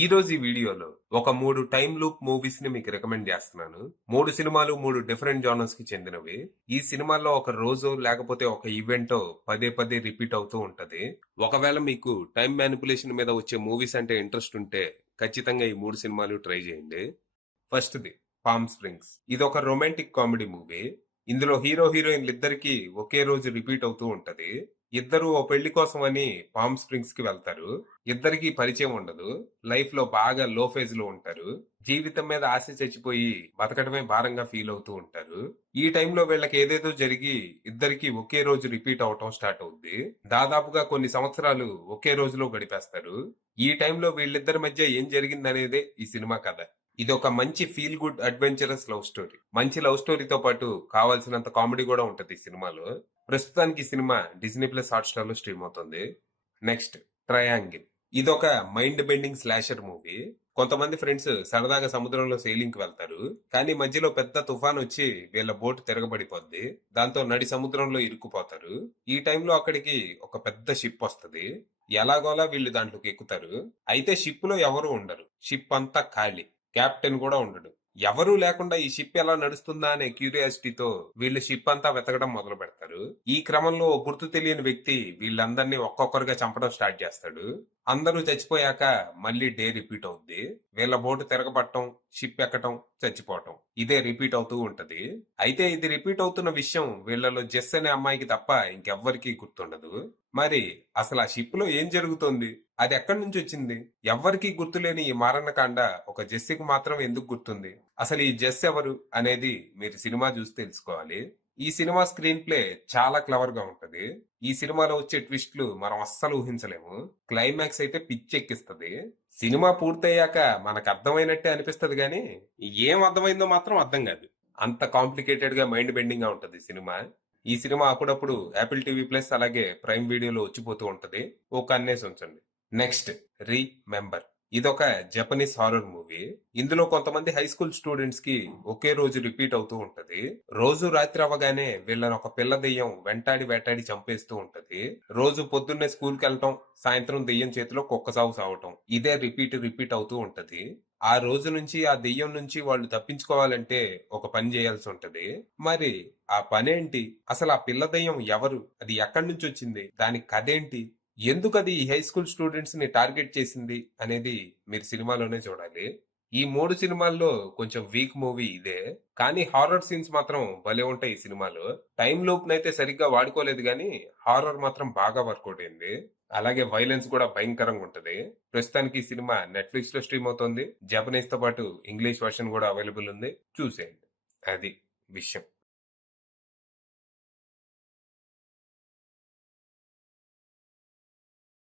ఈ రోజు ఈ వీడియోలో ఒక 3 టైమ్ లూప్ మూవీస్ ని మీకు రికమెండ్ చేస్తున్నాను. 3 సినిమాలు 3 డిఫరెంట్ జానర్స్ కి చెందినవి. ఈ సినిమాల్లో ఒక రోజు లేకపోతే ఒక ఈవెంటో పదే పదే రిపీట్ అవుతూ ఉంటది. ఒకవేళ మీకు టైం మ్యానిపులేషన్ మీద వచ్చే మూవీస్ అంటే ఇంట్రెస్ట్ ఉంటే ఖచ్చితంగా ఈ 3 సినిమాలు ట్రై చేయండి. ఫస్ట్‌ది 'పామ్ స్ప్రింగ్స్'. ఇదొక రొమాంటిక్ కామెడీ మూవీ. ఇందులో హీరో, హీరోయిన్‌లు ఇద్దరికీ ఒకే రోజు రిపీట్ అవుతూ ఉంటది. ఇద్దరు ఓ పెళ్లి కోసమని పామ్ స్ప్రింగ్స్ కి వెళ్తారు. ఇద్దరికీ పరిచయం ఉండదు. లైఫ్ లో బాగా లో ఫేజ్ లో ఉంటారు. జీవితం మీద ఆశ చచ్చిపోయి బతకడమే భారంగా ఫీల్ అవుతూ ఉంటారు. ఈ టైంలో వీళ్ళకి ఏదేదో జరిగి ఇద్దరికి ఒకే రోజు రిపీట్ అవటం స్టార్ట్ అవుద్ది. దాదాపుగా కొన్ని సంవత్సరాలు ఒకే రోజులో గడిపేస్తారు. ఈ టైంలో వీళ్ళిద్దరి మధ్య ఏం జరిగిందనేదే ఈ సినిమా కథ. ఇది ఒక మంచి feel good adventurous love story. మంచి లవ్ స్టోరీతో పాటు కావాల్సినంత కామెడీ కూడా ఉంటది ఈ సినిమాలో. ప్రస్తుతానికి ఈ cinema Disney plus hot star లో స్ట్రీమ్ అవుతుంది. Next, triangle. ఇదొక మైండ్ బెండింగ్ స్లాషర్ మూవీ. కొంతమంది ఫ్రెండ్స్ సరదాగా సముద్రంలో సెయిలింగ్ కి వెళ్తారు. కానీ మధ్యలో పెద్ద తుఫాన్ వచ్చి వీళ్ళ బోట్ తిరగబడిపోద్ది. దాంతో నడి సముద్రంలో ఇరుక్కుపోతారు. ఈ టైంలో అక్కడికి ఒక పెద్ద షిప్ వస్తది. ఎలాగోలా వీళ్ళు దాంట్లోకి ఎక్కుతారు. అయితే షిప్ లో ఎవరు ఉండరు. షిప్ అంతా ఖాళీ. కెప్టెన్ కూడా ఉండడు. ఎవరూ లేకుండా ఈ షిప్ ఎలా నడుస్తుందా అనే క్యూరియాసిటీతో వీళ్ళు షిప్ అంతా వెతకడం మొదలు పెడతారు. ఈ క్రమంలో ఓ గుర్తు తెలియని వ్యక్తి వీళ్ళందరినీ ఒక్కొక్కరుగా చంపడం స్టార్ట్ చేస్తాడు. అందరూ చచ్చిపోయాక మళ్ళీ డే రిపీట్ అవుద్ది. వీళ్ళ బోటు తిరగబట్టం, షిప్ ఎక్కటం, చచ్చిపోవటం, ఇదే రిపీట్ అవుతూ ఉంటది. అయితే ఇది రిపీట్ అవుతున్న విషయం వీళ్ళలో జెస్ అనే అమ్మాయికి తప్ప ఇంకెవ్వరికీ గుర్తుండదు. మరి అసలు ఆ షిప్ లో ఏం జరుగుతోంది, అది ఎక్కడి నుంచి వచ్చింది, ఎవ్వరికీ గుర్తులేని ఈ మారణకాండ ఒక జెస్సీకి మాత్రం ఎందుకు గుర్తుంది, అసలు ఈ జెస్ ఎవరు అనేది మీరు సినిమా చూసి తెలుసుకోవాలి. ఈ సినిమా స్క్రీన్ ప్లే చాలా క్లవర్ గా ఉంటది. ఈ సినిమాలో వచ్చే ట్విస్ట్లు మనం అస్సలు ఊహించలేము. క్లైమాక్స్ అయితే పిచ్చెక్కిస్తది. సినిమా పూర్తయ్యాక మనకు అర్థమైనట్టే అనిపిస్తది గాని ఏం అర్థమైందో మాత్రం అర్థం కాదు. అంత కాంప్లికేటెడ్ గా మైండ్ బెండింగ్ గా ఉంటది ఈ సినిమా. ఈ సినిమా అప్పుడప్పుడు యాపిల్ టీవీ ప్లస్ అలాగే ప్రైమ్ వీడియోలో వచ్చిపోతూ ఉంటది. ఓ కన్నేసి ఉంచండి. నెక్స్ట్, రీమెంబర్. ఇదొక జపనీస్ హారర్ మూవీ. ఇందులో కొంతమంది హై స్కూల్ స్టూడెంట్స్ కి ఒకే రోజు రిపీట్ అవుతూ ఉంటది. రోజు రాత్రి అవ్వగానే వీళ్ళని ఒక పిల్ల దెయ్యం వెంటాడి వేటాడి చంపేస్తూ ఉంటది. రోజు పొద్దున్నే స్కూల్ కి వెళ్ళటం, సాయంత్రం దెయ్యం చేతిలో కుక్క సావు సావటం, ఇదే రిపీట్ అవుతూ ఉంటది. ఆ రోజు నుంచి ఆ దెయ్యం నుంచి వాళ్ళు తప్పించుకోవాలంటే ఒక పని చేయాల్సి ఉంటది. మరి ఆ పనేంటి, అసలు ఆ పిల్ల దెయ్యం ఎవరు, అది ఎక్కడి నుంచి వచ్చింది, దాని కథేంటి, ఎందుకు అది ఈ హై స్కూల్ స్టూడెంట్స్ ని టార్గెట్ చేసింది అనేది మీరు సినిమాలోనే చూడాలి. ఈ 3 సినిమాల్లో కొంచెం వీక్ మూవీ ఇదే. కానీ హారర్ సీన్స్ మాత్రం భలే ఉంటాయి ఈ సినిమాలో. టైం లూప్ నైతే సరిగ్గా వాడుకోలేదు గానీ హారర్ మాత్రం బాగా వర్కౌట్ అయింది. అలాగే వైలెన్స్ కూడా భయంకరంగా ఉంటది. ప్రస్తుతానికి ఈ సినిమా నెట్ఫ్లిక్స్ లో స్ట్రీమ్ అవుతుంది. జపనీస్ తో పాటు ఇంగ్లీష్ వర్షన్ కూడా అవైలబుల్ ఉంది. చూసేయండి. అది విషయం.